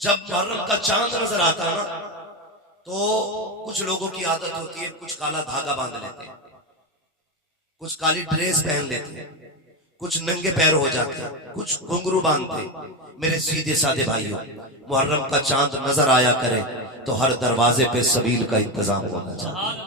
जब मुहर्रम का चांद नजर आता है ना, तो कुछ लोगों की आदत होती है, कुछ काला धागा बांध लेते हैं, कुछ काली ड्रेस पहन लेते हैं, कुछ नंगे पैर हो जाते हैं, कुछ घुंघरू बांधते। मेरे सीधे साधे भाइयों, मुहर्रम का चांद नजर आया करे तो हर दरवाजे पे सबील का इंतजाम होना चाहिए,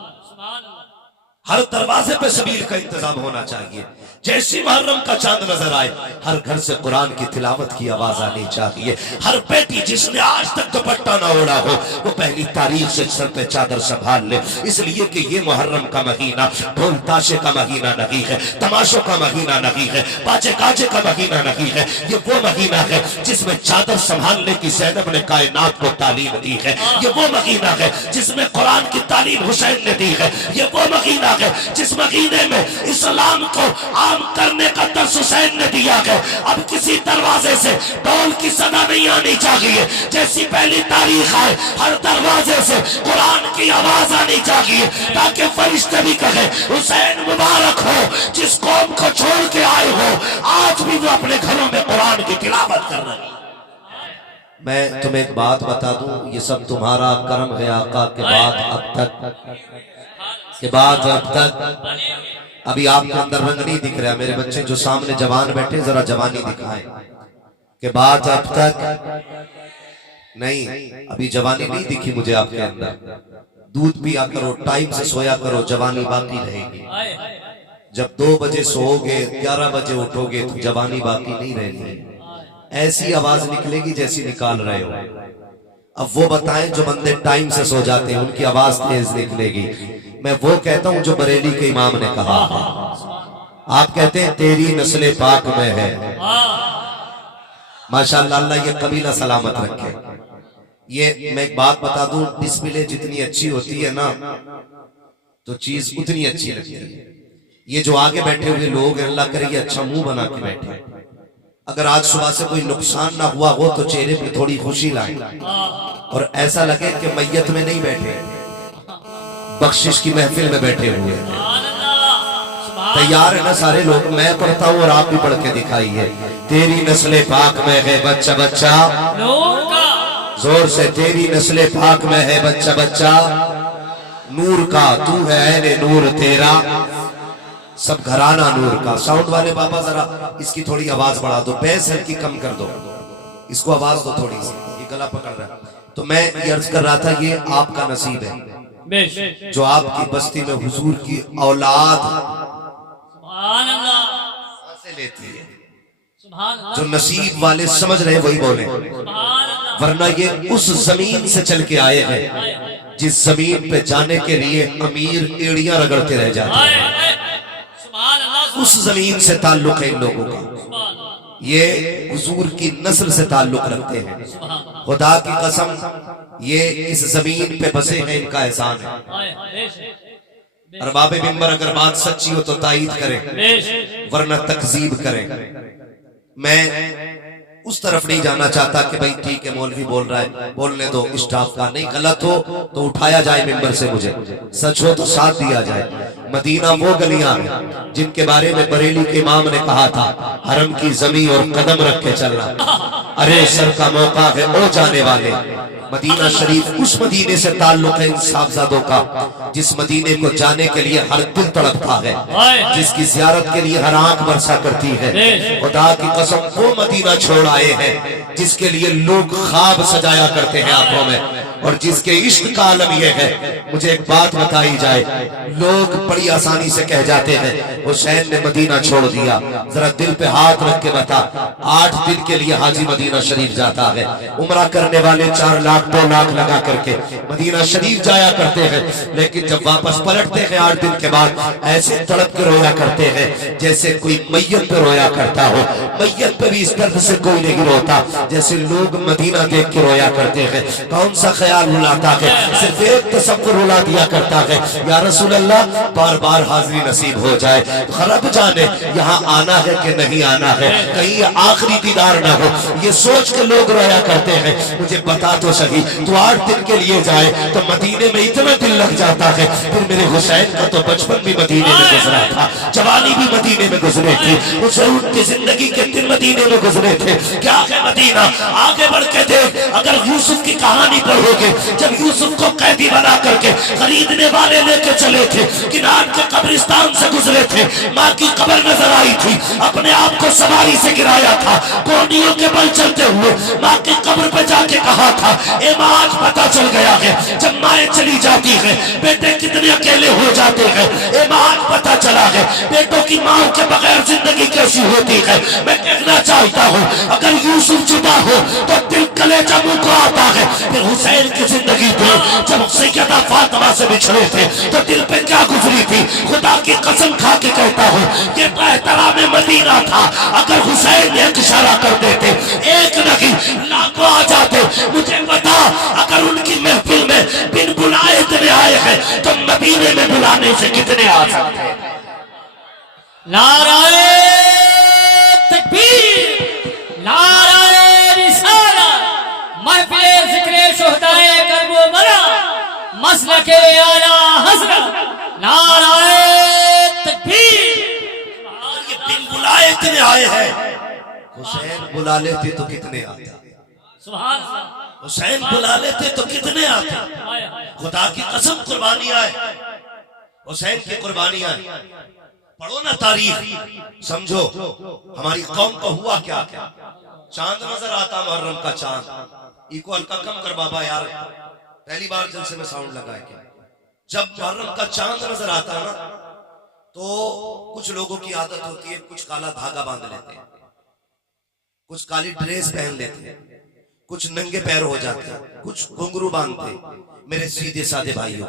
हर दरवाजे पे सबील का इंतजाम होना चाहिए। जैसी मुहर्रम का चांद नजर आए, हर घर से कुरान की तिलावत की आवाज आनी चाहिए। हर बेटी जिसने आज तक दुपट्टा ना ओढ़ा हो, वो पहली तारीख से सर पे चादर संभाल ले, इसलिए कि ये मुहर्रम का महीना ढोल ताशे का महीना नहीं है, तमाशों का महीना नहीं है, बाजे गाजे का महीना नहीं है। ये वो महीना है जिसमें चादर संभालने की ज़ैनब ने कायनात को तालीम दी है। ये वो महीना है जिसमें कुरान की तालीम हुसैन ने दी है। ये वो महीना है जिस महीने में इस्लाम को आम करने का दर्स हुसैन ने दिया है। अब किसी दरवाजे से ढोल की सदा नहीं आनी चाहिए। जैसी पहली तारीख आए, हर दरवाजे से कुरान की आवाज आनी चाहिए, ताकि फरिश्ते भी कहे हुसैन मुबारक हो, जिस कौम को छोड़ के आए हो, आज भी वो अपने घरों में कुरान की तिलावत कर रहे हैं। मैं तुम्हें एक बात बता दूं, ये सब तुम्हारा कर्म है आका के बाद अब तक अभी आपके अंदर रंग नहीं दिख रहा। मेरे बच्चे जो सामने जवान बैठे, जरा जवानी दिखाएं के बाद अब तक नहीं, अभी जवानी नहीं दिखी मुझे आपके अंदर। दूध पिया करो, टाइम से सोया करो, जवानी बाकी रहेगी। जब 2 बजे सोओगे, 11 बजे उठोगे तो जवानी बाकी नहीं रहेगी। ऐसी आवाज निकलेगी जैसी निकाल रहे हो। अब वो बताएं जो बंदे टाइम से सो जाते हैं, उनकी आवाज तेज निकलेगी। मैं वो कहता हूं जो बरेली के इमाम ने कहा है। आप कहते हैं तेरी नस्ले पाक में है। माशाअल्लाह, अल्लाह ये कबीला सलामत रखे। ये मैं एक बात बता दूं, डिस्प्ले जितनी अच्छी होती है ना, तो चीज उतनी अच्छी लगती है। ये जो आगे बैठे हुए लोग हैं, अल्लाह करे ये अच्छा मुंह बना के बैठे। अगर आज सुबह से कोई नुकसान ना हुआ हो तो चेहरे पे थोड़ी खुशी लाए, और ऐसा लगे कि मैयत में नहीं बैठे, बख्शिश की महफिल में बैठे हुए हैं। तैयार है ना सारे लोग? मैं पढ़ता हूँ और आप भी पढ़ के दिखाइए। तेरी नस्ले पाक में है बच्चा बच्चा नूर का, जोर से तेरी नस्ले पाक में है बच्चा बच्चा नूर का, तू है ऐने नूर तेरा सब घराना नूर का। साउंड वाले बाबा जरा इसकी थोड़ी आवाज बढ़ा दो, बेस हल्की कम कर दो, इसको आवाज दो थोड़ी सी, ये गला पकड़ रहा है। तो मैं ये अर्ज कर रहा था, ये आपका नसीब है जो आपकी बस्ती में हुजूर की औलाद से लेती है। जो नसीब वाले समझ रहे वही बोले, वरना ये उस जमीन से चल के आए हैं जिस जमीन पे जाने के लिए अमीर एड़ियां रगड़ते रह जाते हैं। उस जमीन से ताल्लुक है इन लोगों का, ये हुजूर की नस्ल से ताल्लुक रखते हैं। खुदा की कसम, ये इस जमीन पे बसे हैं, इनका एहसान है। अरबाबे मिंबर अगर बात सच्ची हो तो तायीद करें, वरना तकजीब करें। मैं उस तरफ नहीं जाना चाहता कि भाई ठीक है मौलवी बोल रहा है, बोलने दो स्टाफ का। नहीं, गलत हो तो उठाया जाए मिंबर से, मुझे सच हो तो साथ दिया जाए। मदीना वो गलियां हैं जिनके बारे में बरेली के इमाम ने कहा था, हरम की जमीन और कदम रख के चलना, अरे सर का मौका है ओ जाने वाले। मदीना शरीफ उस मदीने से ताल्लुक है इन साहबजादों का जिस मदीने को जाने के लिए हर दिल तड़पता है, जिसकी जियारत के लिए हर आंख बरसा करती है। खुदा की कसम, वो मदीना छोड़ आए हैं जिसके लिए लोग ख्वाब सजाया करते हैं आंखों में, और जिसके इश्क का आलम यह है। मुझे एक बात बताई जाए, लोग बड़ी आसानी से कह जाते हैं हुसैन ने मदीना छोड़ दिया। जरा दिल पे हाथ रख के बता, 8 दिन के लिए हाजी मदीना शरीफ जाता है। उम्रा करने वाले 4 लाख 2 लाख लगा करके मदीना शरीफ जाया करते हैं, लेकिन जब वापस पलटते हैं 8 दिन के बाद, ऐसे तड़प के रोया करते हैं जैसे कोई मैयत पे रोया करता हो। मैयत पे भी इस दर्द से कोई नहीं रोता जैसे लोग मदीना देख के रोया करते हैं। कौन सा ख्याल रुलाता है? सिर्फ एक तसव्वुर रुला दिया करता है, या रसूल अल्लाह बार बार हाजिरी नसीब हो जाए। रब जाने यहाँ आना है कि नहीं आना है, कहीं आखिरी दीदार ना हो, ये सोच के लोग रोया करते हैं। मुझे बता तो सही, तू 8 दिन के लिए जाए तो मदीने में इतना दिल लग जाता है। फिर मेरे हुसैन का तो बचपन भी मदीने में गुजरा था, जवानी भी मदीने में गुजरे थी, उसे उनकी जिंदगी के दिन मदीने में गुजरे थे। क्या है मदीना? आगे बढ़ के देख, अगर यूसुफ की कहानी पढ़ोगे, जब यूसुफ को कैदी बना करके खरीदने वाले लेके चले थे, किनान के कब्रिस्तान से गुजरे थे, माँ की कब्र नजर आई थी, अपने आप को सवारी से गिराया था, कोनियों के बल चलते हुए माँ की कब्र पे जाके कहा था, ए माँ आज पता चल गया है जब माएँ चली जाती है बेटे कितने अकेले हो जाते हैं। ए माँ आज पता चला है बेटों की माँ के बगैर जिंदगी कैसी होती है। मैं कहना चाहता हूँ अगर यूसुफ जुदा हो तो दिल कलेजा मुंह को आता है। फिर हुसैन की जिंदगी पे जब सैयदा फातिमा से बिछड़े थे तो दिल पे क्या गुजरी थी। खुदा की कसम खा के कहता हूँ ये एहतराम मदीना था। अगर हुसैन एक इशारा कर देते, एक नहीं लाखों आ जाते। मुझे बता अगर उनकी महफिल में बिन बुलाए इतने आए हैं तो मदीने में बुलाने से कितने आ सकते हैं। नाराए तकबीर, नाराए रिसालत, महफिले ज़िक्रे शुहदाए करबला, मसलके आला हज़रत, नाराए तकबीर। ये बिन बुलाए इतने आए हैं, हुसैन बुला लेते तो कितने आते। सुभान अल्लाह। हुसैन बुला लेते तो कितने आते। खुदा की कसम कुर्बानियां है, हुसैन की कुर्बानियां। पढ़ो ना तारीख, समझो हमारी कौम को हुआ क्या क्या। चांद नजर आता, मुहर्रम का चांद। इको हल्का कम कर बाबा यार, पहली बार जलसे में साउंड लगा है क्या। जब मुहर्रम का चांद नजर आता है ना तो कुछ लोगों की आदत होती है, कुछ काला धागा बांध लेते हैं, कुछ काली ड्रेस पहन लेते हैं, कुछ नंगे पैर हो जाते हैं, कुछ घुंघरू बांधते। मेरे सीधे साधे भाइयों,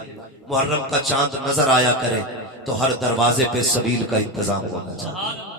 मुहर्रम का चांद नजर आया करे तो हर दरवाजे पे सबील का इंतजाम होना चाहिए।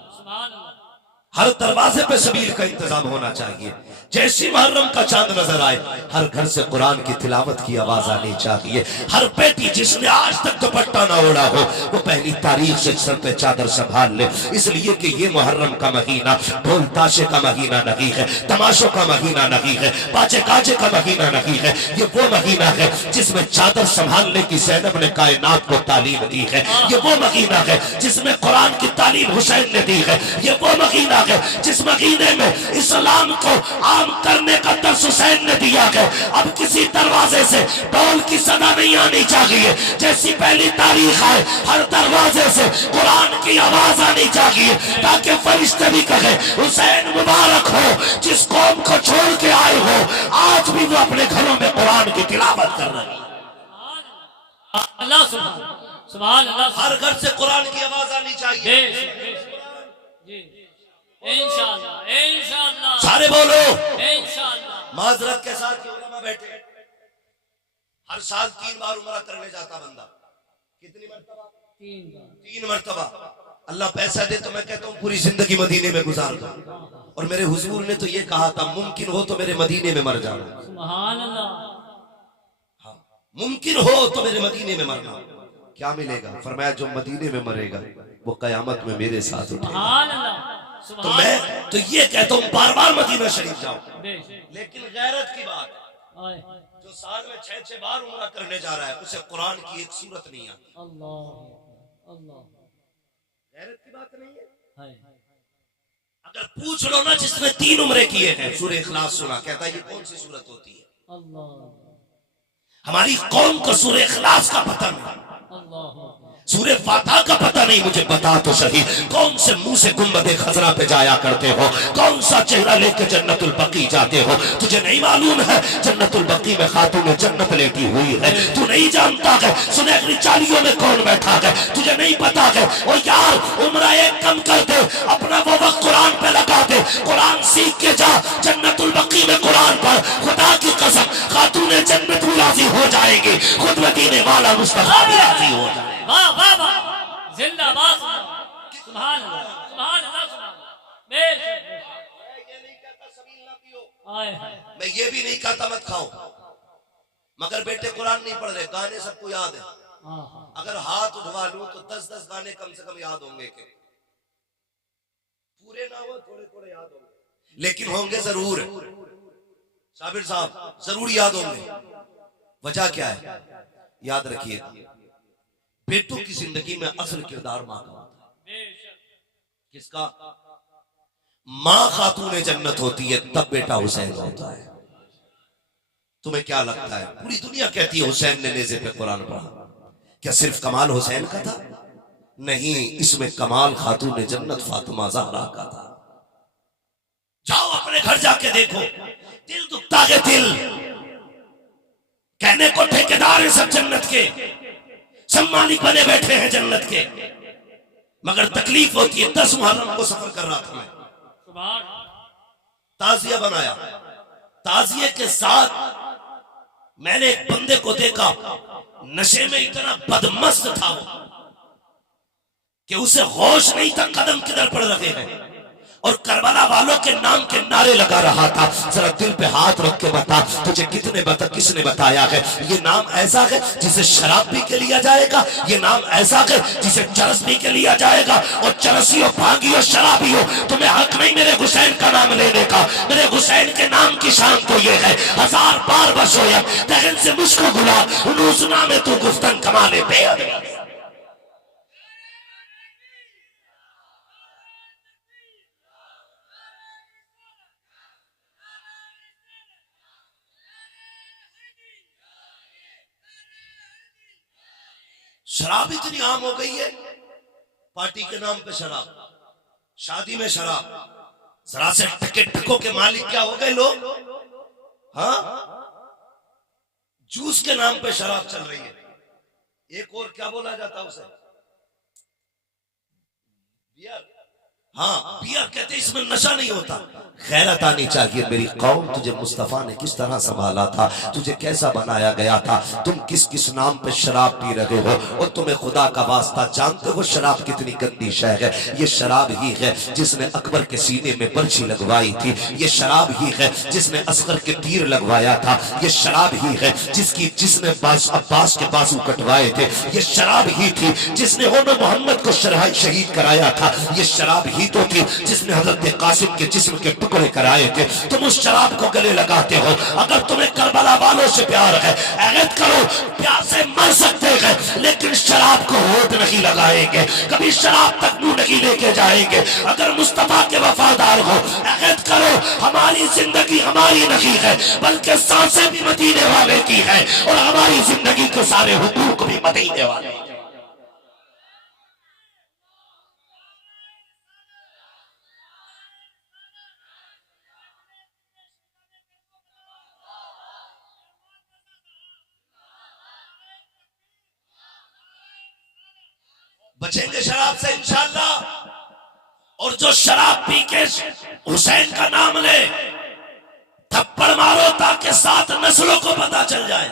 हर दरवाजे पे सबील का इंतजाम होना चाहिए। जैसी मुहर्रम का चांद नजर आए हर घर से कुरान की तिलावत की आवाज आनी चाहिए। हर बेटी जिसने आज तक दुपट्टा ना ओढ़ा हो वो पहली तारीख से सर पे चादर संभाल ले, इसलिए कि ये मुहर्रम का महीना ढोल ताशे का महीना नहीं है, तमाशों का महीना नहीं है, बाजे गाजे का महीना नहीं है। ये वो महीना है जिसमें चादर संभालने की ज़ैनब ने कायनात को तालीम दी है। ये वो महीना है जिसमें कुरान की तालीम हुसैन ने दी है। ये वो महीना है जिस महीने में इस्लाम को आम करने का दर्स हुसैन ने दिया है। अब किसी दरवाजे से ढोल की सदा नहीं आनी चाहिए। जैसी पहली तारीख आए हर दरवाजे से कुरान की आवाज आनी चाहिए ताकि फरिश्ते भी कहे हुसैन मुबारक हो। जिस कौम को छोड़ के आए हो आज भी वो अपने घरों में कुरान की तिलावत कर रही है। अल्लाह सुभान अल्लाह। हर घर से कुरान की आवाज आनी चाहिए। इंशाअल्लाह इंशाअल्लाह। सारे बोलो इंशाअल्लाह। माजरत के साथ उलमा बैठे। हर साल 3 बार उमरा करने जाता बंदा। कितनी मरतबा? 3 बार। 3 मरतबा। अल्लाह पैसा दे तो मैं कहता हूँ पूरी जिंदगी मदीने में गुजार दो। और मेरे हुजूर ने तो ये कहा था मुमकिन हो तो मेरे मदीने में मर जाना। सुभान अल्लाह। हाँ, मुमकिन हो तो मेरे मदीने में मरना। क्या मिलेगा? फरमाया जो मदीने में मरेगा वो कयामत में मेरे साथ उठेगा। सुभान अल्लाह। तो मैं तो ये कहता हूँ बार बार मदीना शरीफ जाओ। लेकिन गैरत की बात, जो साल में 6-6 बार उमरा करने जा रहा है उसे कुरान की एक सूरत नहीं आती। अल्लाह अल्लाह। गैरत की बात नहीं है। अगर पूछ लो ना जिसने 3 उमरे किए हैं सूरह इखलास सुना, कहता है ये कौन सी सूरत होती है? अल्लाह। हमारी कौम को सूरह इखलास का पता नहीं, सूरह फातिहा का पता नहीं। मुझे बता तो सही कौन से मुंह से गुंबदे खजरा पे जाया करते हो, कौन सा चेहरा लेके जन्नतुल बकी जाते हो? तुझे नहीं मालूम है जन्नतुल बकी में खातून जन्नत लेटी हुई है? तू नहीं जानता है सुनहरी चालियों में कौन बैठा है? तुझे नहीं पता है? ओ यार उम्रा एक कम कर दे, अपना वो वक्त कुरान पे लगा दे, कुरान सीख के जा। जन्नतुल बकी में कुरान पर खुदा की कसम खातून जन्नत भी राजी हो जाएगी, खुद मदीने वाला मुस्तफा भी राजी हो जाएगा। वाह वाह वाह, जिंदाबाद। सुभान अल्लाह सुभान अल्लाह सुभान। मैं ये नहीं कहता सबील ना पियो, मैं ये भी नहीं कहता मत खाओ, मगर बेटे कुरान नहीं पढ़ रहे, गाने सबको याद है। अगर हाथ उठवा लूं तो 10-10 गाने कम से कम याद होंगे के पूरे ना हो, थोड़े थोड़े याद होंगे, लेकिन होंगे जरूर। साबिर साहब जरूर याद होंगे। वजह क्या है? याद रखिए बेटों की जिंदगी में असल किरदार माँ का होता है। किसका? माँ खातून जन्नत होती है तब बेटा हुसैन होता है। तुम्हें क्या लगता है? पूरी दुनिया कहती है हुसैन ने नेज़े पे कुरान पढ़ा। क्या सिर्फ कमाल हुसैन का था? नहीं, इसमें कमाल खातून जन्नत फातिमा ज़हरा का था। जाओ अपने घर जाके देखो, दिल दुखता है दिल। कहने को ठेकेदार है सब जन्नत के, सब मालिक बने बैठे हैं जन्नत के, मगर तकलीफ होती है। 10 मुहर्रम को सफर कर रहा था मैं, ताजिया बनाया। ताजिए के साथ मैंने एक बंदे को देखा, नशे में इतना बदमस्त था वो कि उसे होश नहीं था कदम किधर पड़ रहे हैं, और करबला वालों के नाम के नारे लगा रहा था। जरा दिल पे हाथ रख के बता, तुझे किसने बताया है ये नाम ऐसा है जिसे शराब पी के लिया जाएगा, ये नाम ऐसा है जिसे चरस पी के लिया जाएगा, और चरसियों भांगियों शराबियों तुम्हें हक नहीं मेरे हुसैन का नाम लेने का। मेरे हुसैन के नाम की शान तो ये है, 1000 बार बसोया तहन से मुझको गुला उनूस नामे तू गुफ्तन कमाने पे। शराब इतनी आम हो गई है, पार्टी के नाम पे शराब, शादी में शराब, जरा से टकों के मालिक क्या हो गए लोग। हाँ, जूस के नाम पे शराब चल रही है। एक और क्या बोला जाता है उसे, बियर। हाँ, बियर कहते इसमें नशा नहीं होता। गैरत आनी चाहिए मेरी कौम, तुझे मुस्तफा ने किस तरह संभाला था, तुझे कैसा बनाया गया था, तुम किस किस नाम पे शराब पी रहे हो, और तुम्हें खुदा का वास्ता जानते हो शराब कितनी गंदी शय है। ये शराब ही है जिसने अकबर के सीने में बर्छी लगवाई थी, ये शराब ही है जिसने असगर के तीर लगवाया था, ये शराब ही है जिसने अब्बास के बाजू कटवाए थे, ये शराब ही थी जिसने मोहम्मद को शहीद कराया था, ये शराब ही तो थी जिसने हजरत कासिम के जिस्म के टुकड़े कराए थे। तुम उस शराब को गले लगाते हो। अगर तुम्हें करबला वालों से प्यार है, ऐद करो, प्यार से मर सकते हैं, लेकिन शराब को होठ नहीं लगाएंगे, कभी शराब तक मुंह नहीं लेके जाएंगे। अगर मुस्तफा के वफादार हो, ऐद करो, हमारी जिंदगी हमारी नहीं है, बल्कि सांसें भी मदीने वाले की है, और हमारी जिंदगी के सारे हुकूक भी मदीने वाले हैं। बचेंगे शराब से इंशाअल्लाह। और जो शराब पी के हुसैन का नाम ले, थप्पड़ मारो ताकि 7 नस्लों को पता चल जाए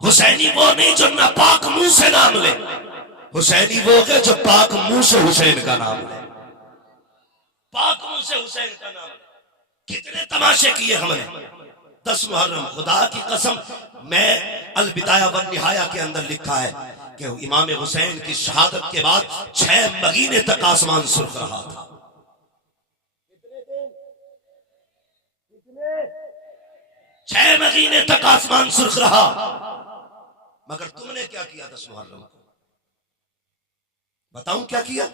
हुसैनी वो नहीं जो नापाक मुंह से नाम ले, हुसैनी वो है जो पाक मुंह से हुसैन का नाम ले, पाक मुंह से हुसैन का नाम ले। कितने तमाशे किए हमने। 10 मुहर्रम, खुदा की कसम, मैं अल-बिदाया वन निहाया के अंदर लिखा है कि इमाम हुसैन की शहादत के बाद 6 महीने तक आसमान सुर्ख रहा था। 6 महीने तक आसमान सुर्ख रहा। मगर तुमने क्या किया 10 मुहर्रम को? बताऊं क्या किया?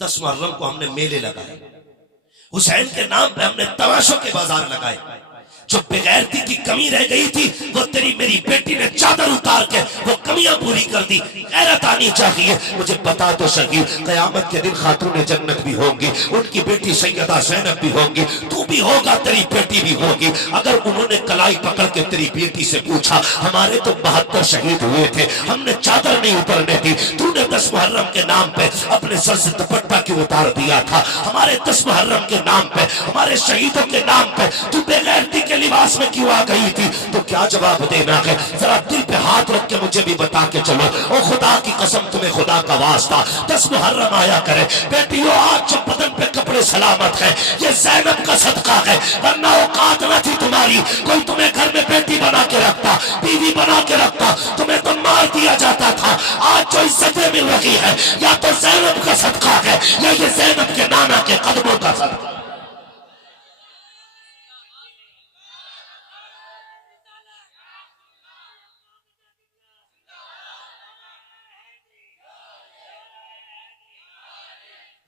10 मुहर्रम को हमने मेले लगाए, हुसैन के नाम पे हमने तमाशों के बाजार लगाए। जो बेगैरती की कमी रह गई थी वो तेरी मेरी बेटी ने चादर उतार के वो कमियां पूरी कर दी। गैरत आनी चाहिए। मुझे बता तो सही, कयामत के दिन खातून जन्नत भी होंगी, उनकी बेटी सैयदा ज़ैनब भी होंगी, तू भी होगा, तेरी बेटी भी होगी। अगर उन्होंने कलाई पकड़ के तेरी बेटी से पूछा, हमारे तो 72 शहीद हुए थे, हमने चादर नहीं उतरने दी, तूने 10 मुहर्रम के नाम पे अपने सर से दुपट्टा क्यों उतार दिया था? हमारे 10 मुहर्रम के नाम पे, हमारे शहीदों के नाम पे तू बेगैरती के लिबास में क्यों आ गई थी? तो क्या जवाब देना है? जरा दिल पे हाथ रख के मुझे भी बता के चलो। ओ खुदा की कसम, तुम्हें खुदा का वास्ता 10 मुहर्रम आया करे। बेटियों, आज जो बदन पे कपड़े सलामत है ये ज़ैनब का सदका है, वरना औकात न थी तुम्हारी। कोई तुम्हें घर में बेटी बना के रखता, बीवी बना के रखता, तुम्हें तो मार दिया जाता था। आज जो इज्जतें मिल रही है या तो ज़ैनब का सदका है या ये ज़ैनब के नाना के कदमों का सदका।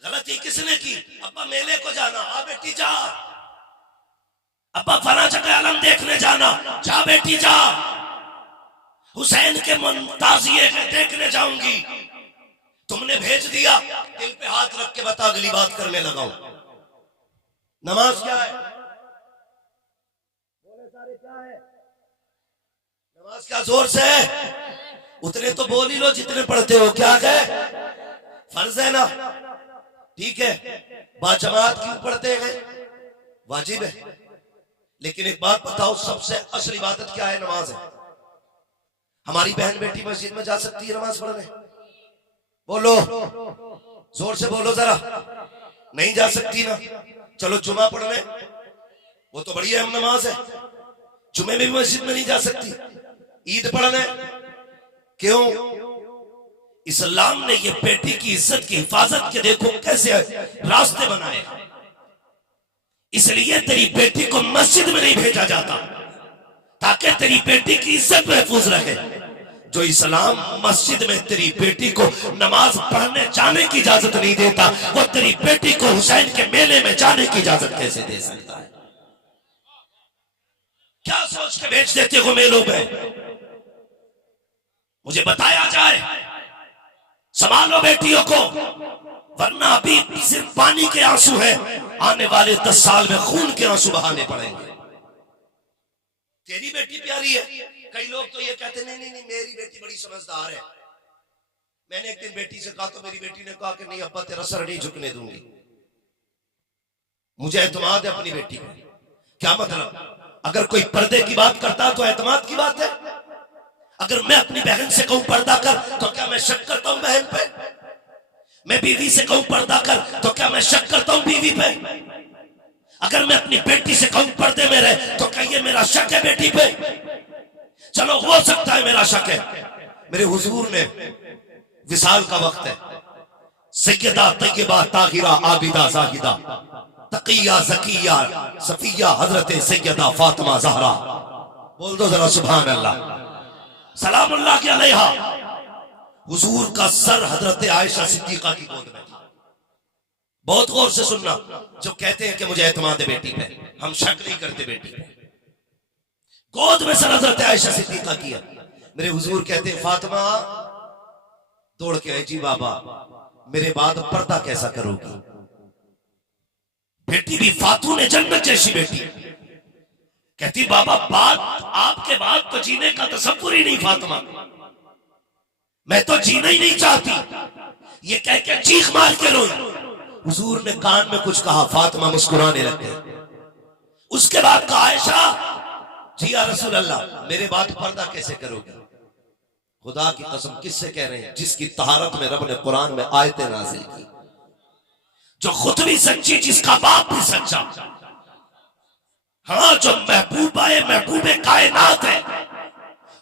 गलती किसने की? अब्बा मेले को जाना, आ बेटी जा, अब्बा फला जगह अलम देखने जाना, जा बेटी जा, हुसैन के मुंताजिए के देखने जाऊंगी। तुमने भेज दिया, दिल पे हाथ रख के बता, अगली बात करने लगाऊं। नमाज क्या है? बोले सारे क्या है? नमाज क्या जोर से है? उतने तो बोल ही लो जितने पढ़ते हो। क्या है? फर्ज है ना, ठीक है। बाजमात क्यों पढ़ते हैं? वाजिब है। लेकिन एक बात बताओ, सबसे असल इबादत क्या है? नमाज है। हमारी बहन बेटी मस्जिद में जा सकती है नमाज पढ़ने? बोलो, जोर से बोलो जरा। नहीं जा सकती ना? चलो जुमा पढ़ने, वो तो बड़ी अहम नमाज है, जुमे में भी मस्जिद में नहीं जा सकती। ईद पढ़ने क्यों? इस्लाम ने ये बेटी की इज्जत की हिफाजत के देखो कैसे रास्ते बनाए। इसलिए तेरी बेटी को मस्जिद में नहीं भेजा जाता ताकि तेरी बेटी की इज्जत महफूज रहे। जो इस्लाम मस्जिद में तेरी बेटी को नमाज पढ़ने जाने की इजाजत नहीं देता, वो तेरी बेटी को हुसैन के मेले में जाने की इजाजत कैसे दे सकता है? क्या सोच के भेज देते हो मेलों में? मुझे बताया जाए, संभालो बेटियों को, वरना अभी सिर्फ पानी के आंसू है, आने वाले 10 साल में खून के आंसू बहाने पड़ेंगे। तेरी बेटी प्यारी है। कई लोग तो ये कहते नहीं नहीं नहीं, मेरी बेटी बड़ी समझदार है। मैंने एक दिन बेटी से कहा तो मेरी बेटी ने कहा कि नहीं अब्बा, तेरा सर नहीं झुकने दूंगी, मुझे एतमाद है अपनी बेटी पे। क्या मतलब? अगर कोई पर्दे की बात करता तो एतमाद की बात है। अगर मैं अपनी बहन से कहूं पर्दा कर, तो क्या मैं शक करता हूं बहन पे? मैं बीवी से कहूं पर्दा कर, तो क्या मैं शक करता हूं बीवी पे? अगर मैं अपनी बेटी से कहूं पर्दे में रहे, तो क्या ये मेरा शक है बेटी पे? चलो हो सकता है मेरा शक है। मेरे हुजूर ने, विसाल का वक्त है, सैयदा तैयबा ताहिरा आबिदा जाहिदा तकिया जकिया सफिया हजरत सैयदा फातिमा ज़हरा, बोल दो जरा सुभान अल्लाह, सलामुल्लाह के अलैहा। हुजूर का सर हजरत आयशा सिद्दीका की गोद में था। बहुत गौर से सुनना, जो कहते हैं कि मुझे एतमाद है बेटी पे, हम शक नहीं करते बेटी पे। गोद में सर हजरत आयशा सिद्दीका किया। मेरे हुजूर कहते हैं फातिमा दौड़ के आई, जी बाबा मेरे बाद पर्दा कैसा करोगी? बेटी भी फातून ने जन्नत जैसी बेटी। कहती बाबा बात आपके बाद तो जीने का तसव्वुर ही नहीं फातिमा, मैं तो जीना ही नहीं चाहती। ये कह के चीख मार के रोई। हुजूर ने कान में कुछ कहा, फातिमा मुस्कुराने लग गई। उसके बाद कहा आयशा, जी या रसूल अल्लाह मेरे बाद पर्दा कैसे करोगे? खुदा की कसम किससे कह रहे हैं? जिसकी तहारत में रब ने कुरान में आयतें नाज़िल की, जो खुद भी सच्ची, जिसका बाप भी सच्चा, हाँ जो महबूबाए महबूबे कायनात है,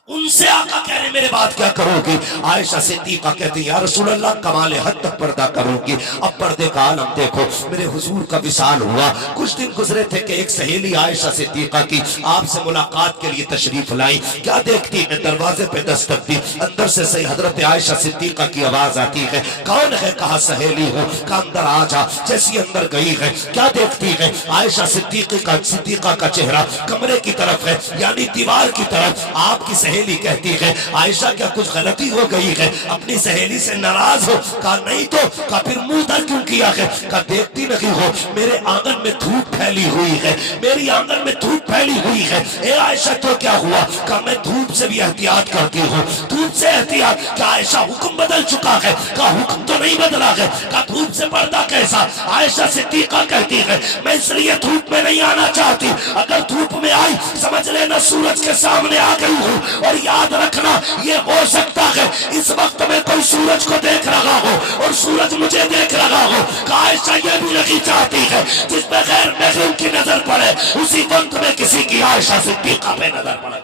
उनसे आका कह रहे मेरे बात क्या करोगी? आयशा सिद्दीका कहती या रसूल अल्लाह कमाले हद तक पर्दा करूंगी। अब पर्दे का आलम देखो। मेरे हुजूर का विसाल हुआ, कुछ दिन गुजरे थे कि एक सहेली आयशा सिद्दीका की आपसे मुलाकात के लिए तशरीफ लाई। क्या देखती है? दरवाजे पे दस्तक दी, अंदर से सही हजरत आयशा सिद्दीका की आवाज आती है, कौन है? कहा सहेली हो। का अंदर आ जा। जैसी अंदर गई है, क्या देखती है? आयशा सिद्दीका का चेहरा कमरे की तरफ है, यानी दीवार की तरफ। आपकी सहेली कहती है आयशा क्या कुछ गलती हो गई है? अपनी सहेली से नाराज हो? कहा नहीं तो। कहा फिर मुंह दर क्यों किया है? कहा देखती नहीं हो मेरे आंगन में धूप फैली हुई है, मेरी आंगन में धूप फैली हुई है। ए आयशा तो क्या हुआ? कहा मैं धूप से भी एहतियात करती हूँ। धूप से एहतियात? क्या आयशा हुक्म बदल चुका है? कहा हुक्म तो नहीं बदला है। कहा धूप से पर्दा कैसा? आयशा सिद्दीका कहती है मैं इसलिए धूप में नहीं आना चाहती, अगर धूप में आई समझ लेना सूरज के सामने आ गई हूँ। और याद रखना ये हो सकता है इस वक्त में कोई सूरज को देख रहा हो और सूरज मुझे देख रहा हो। आयशा ये भी नहीं चाहती है जिस पे गैर महरम की नजर पड़े उसी वक्त में किसी की आयशा सिद्दीका पे नजर पड़े।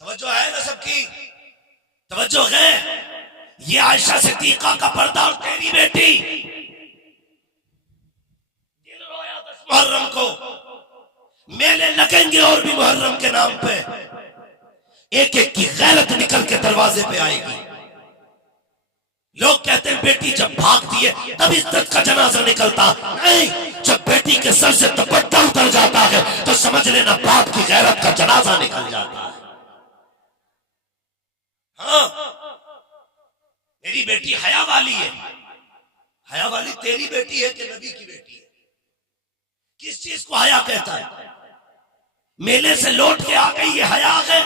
तवज्जो है ना सबकी? तवज्जो है? ये आयशा सिद्दीका का पर्दा और तेरी बेटी। दिल रोया 10 मुहर्रम को, मेले लगेंगे और भी मुहर्रम के नाम पे, एक एक की गैरत निकल के दरवाजे पे आएगी। लोग कहते हैं बेटी जब भागती है तब इज्जत का जनाजा निकलता, नहीं, जब बेटी के सर से दुपट्टा उतर जाता है तो समझ लेना बाप की गैरत का जनाजा निकल जाता है। हाँ, मेरी बेटी हया वाली है। हया वाली तेरी बेटी है कि नबी की बेटी है? किस चीज को हया कहता है? मेले से लौट के आ गई ये हया है,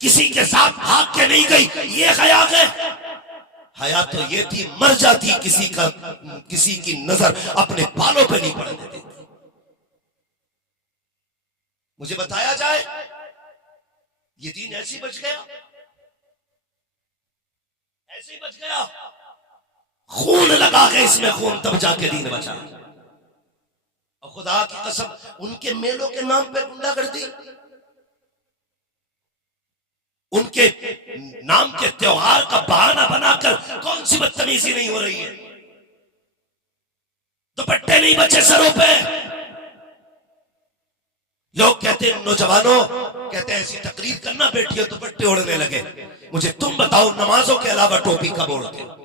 किसी के साथ भाग के नहीं गई ये हया है। हया तो ये थी मर जाती किसी की नजर अपने बालों पे नहीं पड़ने देती। मुझे बताया जाए ये दीन ऐसे ही बच गया, ऐसे ही बच गया। खून लगा के इसमें खून तब जाके दीन बचा। और खुदा की कसम उनके मेलों के नाम पे गुंडागर्दी, उनके नाम के त्योहार का बहाना बनाकर कौन सी बदतमीजी नहीं हो रही है? दुपट्टे नहीं बचे सरों पे। लोग कहते हैं, नौजवानों कहते हैं ऐसी तकरीर करना बेटियों दुपट्टे ओढ़ने लगे। मुझे तुम बताओ नमाजों के अलावा टोपी कब ओढ़ते?